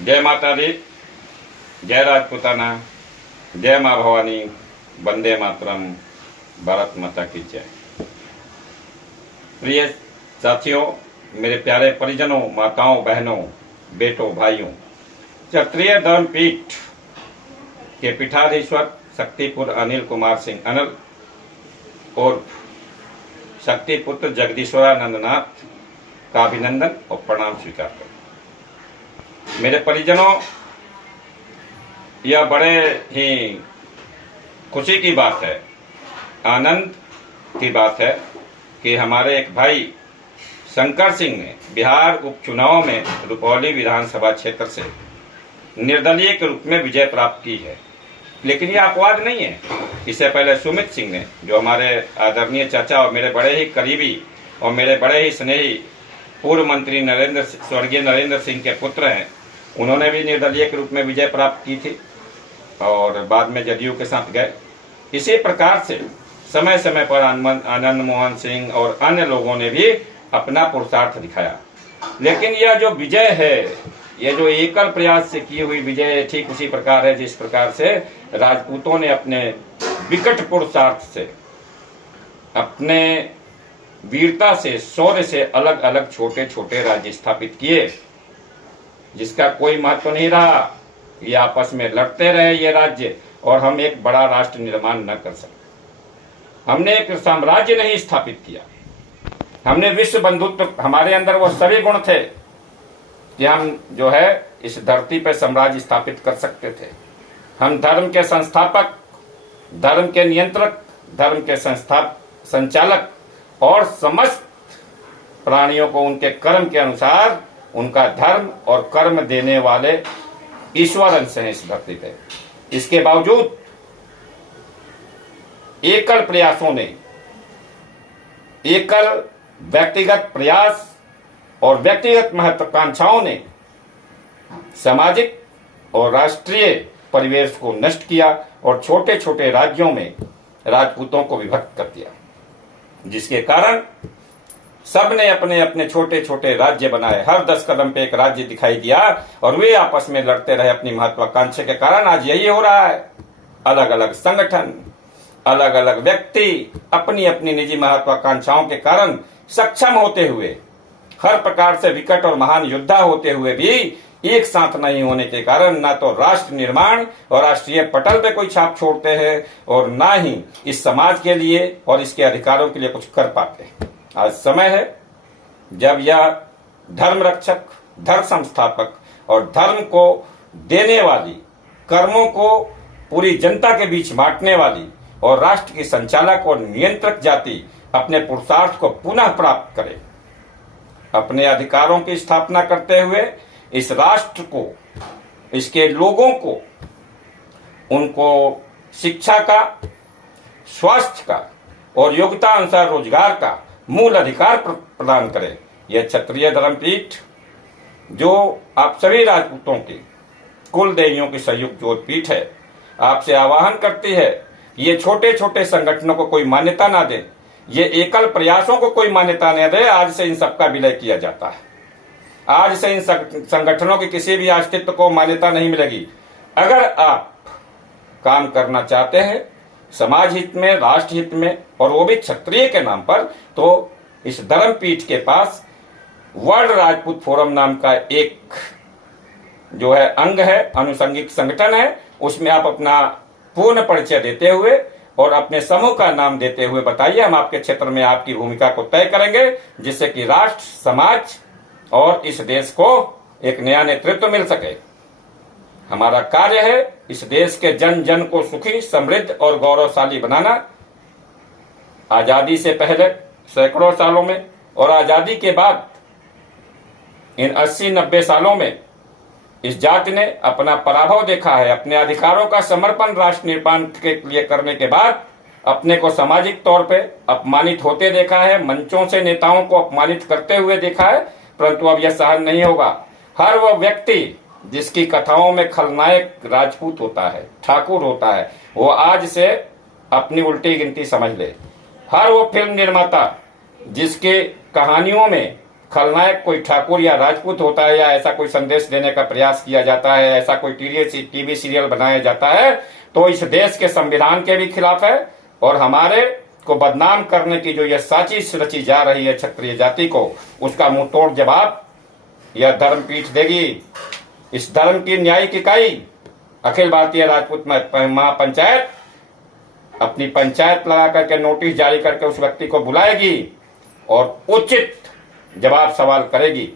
जय माता दी, जय राजपूताना, जय माँ भवानी, वंदे मातरम, भारत माता की जय। प्रिय साथियों, मेरे प्यारे परिजनों, माताओं, बहनों, बेटों, भाइयों, क्षत्रिय धर्मपीठ के पीठाधीश्वर शक्तिपुत्र अनिल कुमार सिंह अनिल और शक्तिपुत्र जगदीश्वरानंद नाथ का अभिनंदन और प्रणाम स्वीकार करें। मेरे परिजनों, यह बड़े ही खुशी की बात है, आनंद की बात है कि हमारे एक भाई शंकर सिंह ने बिहार उपचुनाव में रुपौली विधानसभा क्षेत्र से निर्दलीय के रूप में विजय प्राप्त की है। लेकिन यह अपवाद नहीं है। इससे पहले सुमित सिंह ने, जो हमारे आदरणीय चाचा और मेरे बड़े ही करीबी और मेरे बड़े ही स्नेही पूर्व मंत्री स्वर्गीय नरेंद्र सिंह के पुत्र हैं, उन्होंने भी निर्दलीय के रूप में विजय प्राप्त की थी और बाद में जदयू के साथ गए। इसी प्रकार से समय समय पर आनंद मोहन सिंह और अन्य लोगों ने भी अपना पुरुषार्थ दिखाया। लेकिन यह जो विजय है, यह जो एकल प्रयास से की हुई विजय ठीक उसी प्रकार है जिस प्रकार से राजपूतों ने अपने विकट पुरुषार्थ से, अपने वीरता से, शौर्य से अलग अलग छोटे छोटे राज्य स्थापित किए, जिसका कोई महत्व नहीं रहा। ये आपस में लड़ते रहे ये राज्य और हम एक बड़ा राष्ट्र निर्माण न कर सके। हमने एक साम्राज्य नहीं स्थापित किया, हमने विश्व बंधुत्व, हमारे अंदर वो सभी गुण थे कि हम जो है इस धरती पर साम्राज्य स्थापित कर सकते थे। हम धर्म के संस्थापक, धर्म के नियंत्रक, धर्म के संचालक और समस्त प्राणियों को उनके कर्म के अनुसार उनका धर्म और कर्म देने वाले ईश्वर अंश हैं इस धरती पे। इसके बावजूद एकल प्रयासों ने, एकल व्यक्तिगत प्रयास और व्यक्तिगत महत्वाकांक्षाओं ने सामाजिक और राष्ट्रीय परिवेश को नष्ट किया और छोटे छोटे राज्यों में राजपूतों को विभक्त कर दिया, जिसके कारण सब ने अपने अपने छोटे छोटे राज्य बनाए। हर 10 कदम पे एक राज्य दिखाई दिया और वे आपस में लड़ते रहे अपनी महत्वाकांक्षा के कारण। आज यही हो रहा है। अलग अलग संगठन, अलग अलग व्यक्ति अपनी अपनी निजी महत्वाकांक्षाओं के कारण सक्षम होते हुए, हर प्रकार से विकट और महान योद्धा होते हुए भी एक साथ नहीं होने के कारण ना तो राष्ट्र निर्माण और राष्ट्रीय पटल पे कोई छाप छोड़ते हैं और ना ही इस समाज के लिए और इसके अधिकारों के लिए कुछ कर पाते हैं। आज समय है जब यह धर्म रक्षक, धर्म संस्थापक और धर्म को देने वाली, कर्मों को पूरी जनता के बीच बांटने वाली और राष्ट्र की संचालक और नियंत्रक जाति अपने पुरुषार्थ को पुनः प्राप्त करे। अपने अधिकारों की स्थापना करते हुए इस राष्ट्र को, इसके लोगों को, उनको शिक्षा का, स्वास्थ्य का और योग्यता अनुसार रोजगार का मूल अधिकार प्रदान करे। यह क्षत्रिय धर्मपीठ, जो आप सभी राजपूतों की कुल देवियों की संयुक्त ज्योत पीठ है, आपसे आह्वान करती है कि ये छोटे छोटे संगठनों को कोई मान्यता ना दे, ये एकल प्रयासों को कोई मान्यता न दे। आज से इन सबका विलय किया जाता है। आज से इन संगठनों के किसी भी अस्तित्व को मान्यता नहीं मिलेगी। अगर आप काम करना चाहते हैं समाज हित में, राष्ट्र हित में, और वो भी क्षत्रिय के नाम पर, तो इस धर्मपीठ के पास वर्ल्ड राजपूत फोरम नाम का एक जो है अंग है, अनुषंगिक संगठन है। उसमें आप अपना पूर्ण परिचय देते हुए और अपने समूह का नाम देते हुए बताइए। हम आपके क्षेत्र में आपकी भूमिका को तय करेंगे, जिससे कि राष्ट्र, समाज और इस देश को एक नया नेतृत्व मिल सके। हमारा कार्य है इस देश के जन जन को सुखी, समृद्ध और गौरवशाली बनाना। आजादी से पहले सैकड़ों सालों में और आजादी के बाद इन 80-90 सालों में इस जाति ने अपना पराभव देखा है। अपने अधिकारों का समर्पण राष्ट्र निर्माण के लिए करने के बाद अपने को सामाजिक तौर पे अपमानित होते देखा है, मंचों से नेताओं को अपमानित करते हुए देखा है। परंतु अब यह सहन नहीं होगा। हर वह व्यक्ति जिसकी कथाओं में खलनायक राजपूत होता है, ठाकुर होता है, वो आज से अपनी उल्टी गिनती समझ ले। हर वो फिल्म निर्माता जिसके कहानियों में खलनायक कोई ठाकुर या राजपूत होता है, या ऐसा कोई संदेश देने का प्रयास किया जाता है, ऐसा कोई टीवी सीरियल बनाया जाता है, तो इस देश के संविधान के भी खिलाफ है। और हमारे को बदनाम करने की जो यह साजिश रची जा रही है क्षत्रिय जाति को, उसका मुंह तोड़ जवाब यह धर्मपीठ देगी। इस धर्म की न्यायिक इकाई अखिल भारतीय राजपूत महापंचायत अपनी पंचायत लगा करके नोटिस जारी करके उस व्यक्ति को बुलाएगी और उचित जवाब सवाल करेगी।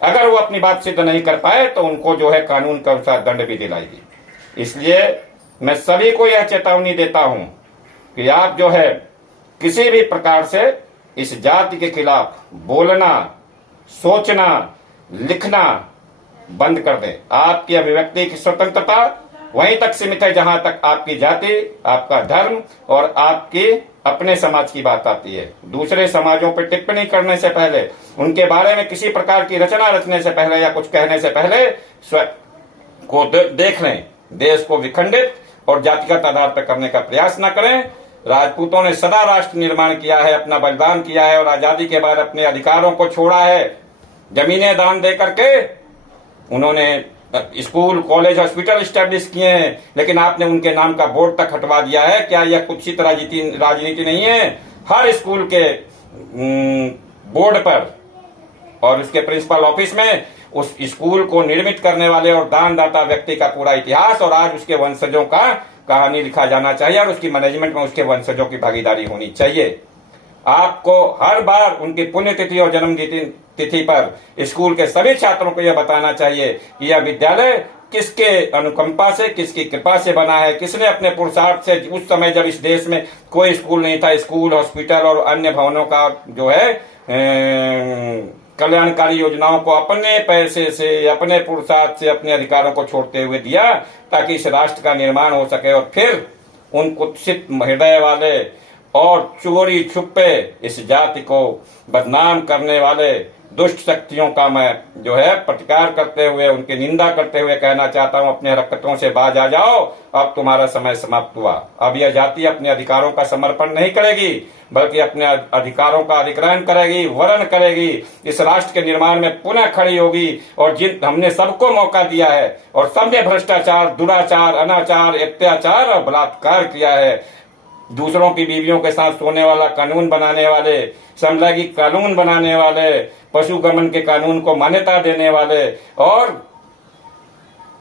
अगर वो अपनी बात सिद्ध नहीं कर पाए तो उनको जो है कानून के अनुसार दंड भी दिलाएगी। इसलिए मैं सभी को यह चेतावनी देता हूं कि आप जो है किसी भी प्रकार से इस जाति के खिलाफ बोलना, सोचना, लिखना बंद कर दें। आपकी अभिव्यक्ति की स्वतंत्रता वहीं तक सीमित है जहां तक आपकी जाति, आपका धर्म और आपकी अपने समाज की बात आती है। दूसरे समाजों पर टिप्पणी करने से पहले, उनके बारे में किसी प्रकार की रचना रचने से पहले या कुछ कहने से पहले स्वयं को देख लें। देश को विखंडित और जातिगत आधार पर करने का प्रयास न करें। राजपूतों ने सदा राष्ट्र निर्माण किया है, अपना बलिदान किया है और आजादी के बाद अपने अधिकारों को छोड़ा है। जमीनें दान दे करके उन्होंने स्कूल, कॉलेज, हॉस्पिटल स्टैब्लिश किए हैं, लेकिन आपने उनके नाम का बोर्ड तक हटवा दिया है। क्या यह कुत्सित राजनीति नहीं है? हर स्कूल के बोर्ड पर और उसके प्रिंसिपल ऑफिस में उस स्कूल को निर्मित करने वाले और दानदाता व्यक्ति का पूरा इतिहास और आज उसके वंशजों का कहानी लिखा जाना चाहिए और उसकी मैनेजमेंट में उसके वंशजों की भागीदारी होनी चाहिए। आपको हर बार उनकी पुण्यतिथि और जन्म तिथि पर स्कूल के सभी छात्रों को यह बताना चाहिए कि यह विद्यालय किसके अनुकंपा से, किसकी कृपा से बना है, किसने अपने पुरुषार्थ से, उस समय जब इस देश में कोई स्कूल नहीं था, स्कूल, हॉस्पिटल और अन्य भवनों का जो है कल्याणकारी योजनाओं को अपने पैसे से, अपने पुरुषार्थ से, अपने अधिकारों को छोड़ते हुए दिया ताकि इस राष्ट्र का निर्माण हो सके। और फिर उन कुत्सित हृदय वाले और चोरी छुपे इस जाति को बदनाम करने वाले दुष्ट शक्तियों का मैं जो है प्रतिकार करते हुए, उनकी निंदा करते हुए कहना चाहता हूं, अपने हरकतों से बाज आ जाओ। अब तुम्हारा समय समाप्त हुआ। अब यह जाति अपने अधिकारों का समर्पण नहीं करेगी, बल्कि अपने अधिकारों का अधिग्रहण करेगी, वर्ण करेगी, इस राष्ट्र के निर्माण में पुनः खड़ी होगी। और जिन हमने सबको मौका दिया है और सबने भ्रष्टाचार, दुराचार, अनाचार, अत्याचार और बलात्कार किया है। दूसरों की बीवियों के साथ सोने वाला कानून बनाने वाले, समलैंगिक कानून बनाने वाले, पशुगमन के कानून को मान्यता देने वाले और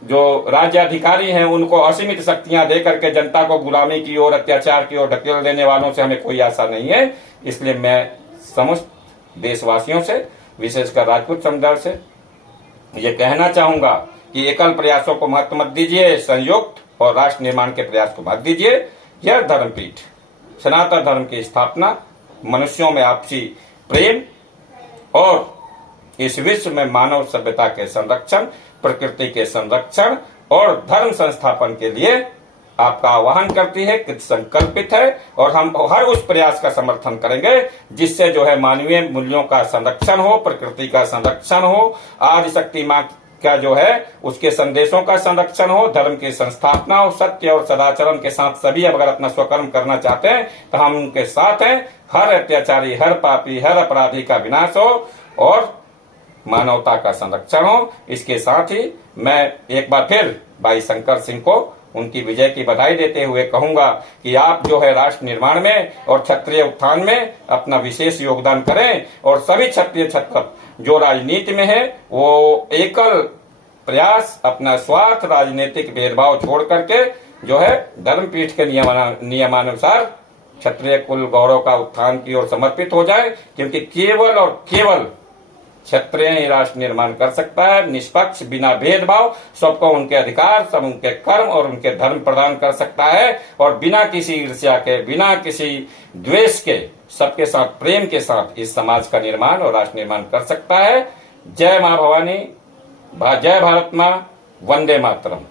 जो राज्य अधिकारी हैं उनको असीमित शक्तियां दे करके जनता को गुलामी की ओर, अत्याचार की ओर ढकेल देने वालों से हमें कोई आशा नहीं है। इसलिए मैं समस्त देशवासियों से, विशेषकर राजपूत समुदाय से ये कहना चाहूंगा कि एकल प्रयासों को महत्व मत दीजिए, संयुक्त और राष्ट्र निर्माण के प्रयास को महत्व दीजिए। यह धर्मपीठ सनातन धर्म की स्थापना, मनुष्यों में आपसी प्रेम और इस विश्व में मानव सभ्यता के संरक्षण, प्रकृति के संरक्षण और धर्म संस्थापन के लिए आपका आह्वान करती है, कृत संकल्पित है। और हम हर उस प्रयास का समर्थन करेंगे जिससे जो है मानवीय मूल्यों का संरक्षण हो, प्रकृति का संरक्षण हो, आदिशक्ति मां का जो है उसके संदेशों का संरक्षण हो, धर्म की संस्थापना हो, सत्य और सदाचरण के साथ सभी अगर अपना स्वकर्म करना चाहते हैं तो हम उनके साथ हैं। हर अत्याचारी, हर पापी, हर अपराधी का विनाश हो और मानवता का संरक्षण हो। इसके साथ ही मैं एक बार फिर भाई शंकर सिंह को उनकी विजय की बधाई देते हुए कहूंगा कि आप जो है राष्ट्र निर्माण में और क्षत्रिय उत्थान में अपना विशेष योगदान करें और सभी क्षत्रिय छत्र जो राजनीति में है वो एकल प्रयास, अपना स्वार्थ, राजनीतिक भेदभाव छोड़ करके जो है धर्मपीठ के नियमानुसार क्षत्रिय कुल गौरव का उत्थान की ओर समर्पित हो जाए, क्योंकि केवल और केवल क्षत्रिय ही राष्ट्र निर्माण कर सकता है, निष्पक्ष, बिना भेदभाव, सबको उनके अधिकार, सब उनके कर्म और उनके धर्म प्रदान कर सकता है और बिना किसी ईर्ष्या के, बिना किसी द्वेष के, सबके साथ प्रेम के साथ इस समाज का निर्माण और राष्ट्र निर्माण कर सकता है। जय मां भवानी, जय भारत मां, वंदे मातरम।